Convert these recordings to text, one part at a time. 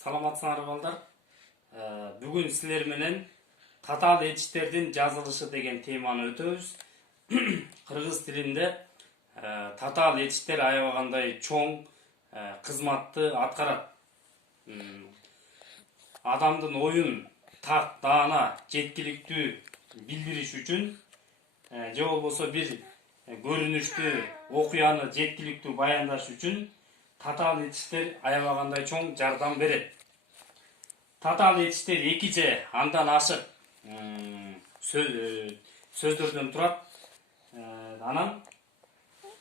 Саламатсыңар балдар. Бүгін сілер менен татаал этиштердин жазылышы деген теманы өтөбүз. Кыргыз тилинде татаал этиштер аябагандай чоң кызматты аткарат. Адамдын оюн так даана жеткиликтүү билдириш үчүн же болбосо бир көрүнүштү окуяны жеткиликтүү баяндаш үчүн татаал этиштер аябагандай чоң жардам берет. Татаал этиштер эки же андан ашык сөздөрдөн турат. Анан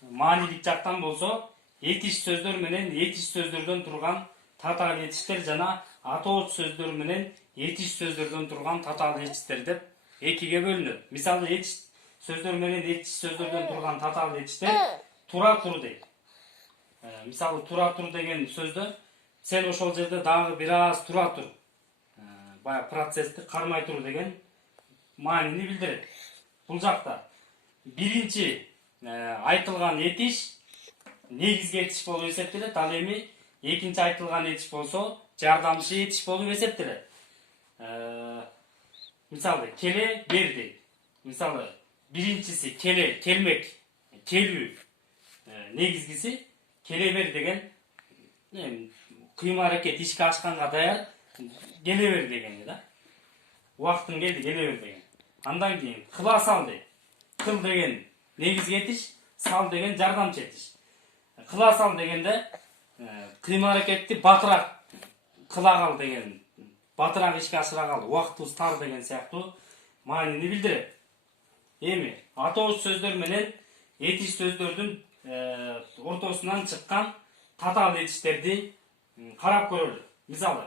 маанилик жактан болсо этиш сөздөр менен этиш сөздөрдөн турган татаал этиштер жана атооч сөздөр менен этиш сөздөрдөн турган татаал этиштер деп экиге бөлүнөт. Мисалы этиш сөздөр менен этиш сөздөрдөн турган татаал этиштер тура тур дейт. Мисалы тура тур деген сөздө сен ошол жерде дагы бир аз тура тур, бая процессти кармай тур деген маанини билдирет. Бул жакта биринчи айтылган этиш негизги этиш болуп эсептелет, ал эми экинчи айтылган этиш болсо жардамчы этиш болуп эсептелет. Мисалы келе бер дейт. Мисалы биринчиси келе, келмек, келүү, негизгиси келе бер деген кыймыл аракет ишке ашканга даяр келе бер деген да. Убактың келди, келе бер деген. Андан кийин кыла сал дейт. Кыл деген негизги этиш, сал деген жардамчы этиш. Кыла сал дегенде кыймыл аракетти батыраак кыла кал деген, батыраак ишке ашыра кал, убактыбыз тар деген сыяктуу маанини билдирет. Эми атооч сөздөр менен этиш сөздөрдүн ортосунан чыккан татаал этиштерди карап көрөлү. Мисалы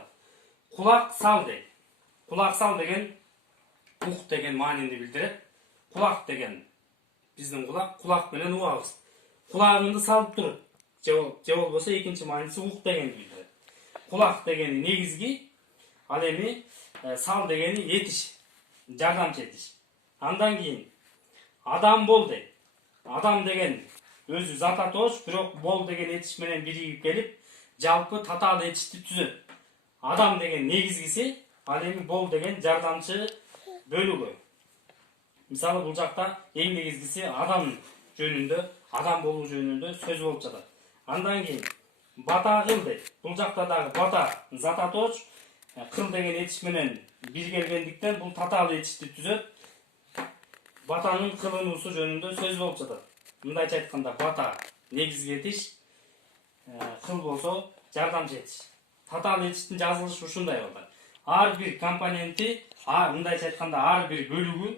кулак сал дейт. Кулак сал деген ук деген маанини билдирет. Кулак деген биздин кулак, кулак менен угабыз. Кулагыңды салып тур. Же болбосо экинчи мааниси ук дегенди билдирет. Кулак дегени негизги, ал эми сал дегени этиш, жардамчы этиш. Андан кийин адам бол дейт. Адам деген өзү зат атооч, бирок бол деген этиш менен биригип келип, жалпы татаал этишти түзөт. Адам деген негизгиси, ал эми бол деген жардамчы бөлүгү. Мисалы бул жакта эң негизгиси адам жөнүндө, адам болуу жөнүндө сөз болуп жатат. Андан кийин бата кыл дейт. Бул жакта дагы бата зат атооч, кыл деген этиш менен бир келгендиктен бул татаал этишти түзөт. Батанын кылынуусу жөнүндө сөз болуп жатат. Мындайча айтканда бата негизги этиш, кыл болсо жардамчы этиш. Татаал этиштин жазылышы ушундай балдар. Ар бир компоненти, мындайча айтканда ар бир бөлүгү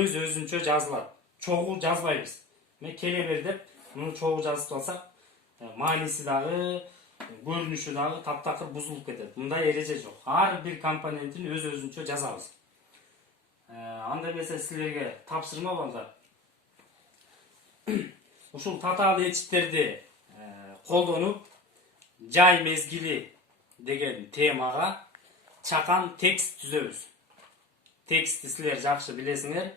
өз өзүнчө жазылат. Чогуу жазбайбыз. Мен келе бер деп муну чогуу жазып алсак, мааниси дагы, көрүнүшү дагы таптакыр бузулуп кетет. Мындай эреже жок. Ар бир компонентин өз өзүнчө жазабыз. Анда эмесе силерге тапшырма балдар. Ушул татаал этиштерди колдонуп, жай мезгили деген темага чакан текст түзөбүз. Текстти силер жакшы билесиңер.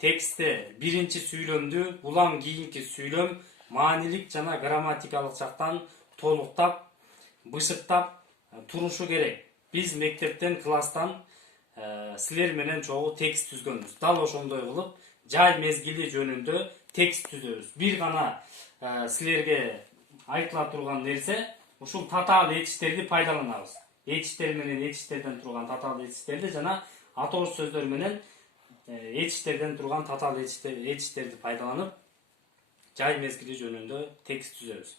Текстте биринчи сүйлөмдү улам кийинки сүйлөм маанилик жана грамматикалык жактан толуктап, бышыктап турушу керек. Биз мектептен, класстан силер менен чогуу текст түзгөнбүз. Дал ошондой кылып, жай мезгили жөнүндө текст түзөбүз. Бир гана силерге айтыла турган нерсе, ушул татаал этиштерди пайдаланабыз. Этиштер менен этиштерден турган татаал этиштерди жана атооч сөздөр менен этиштерден турган татаал этиштерди пайдаланып, жай мезгили жөнүндө текст түзөбүз.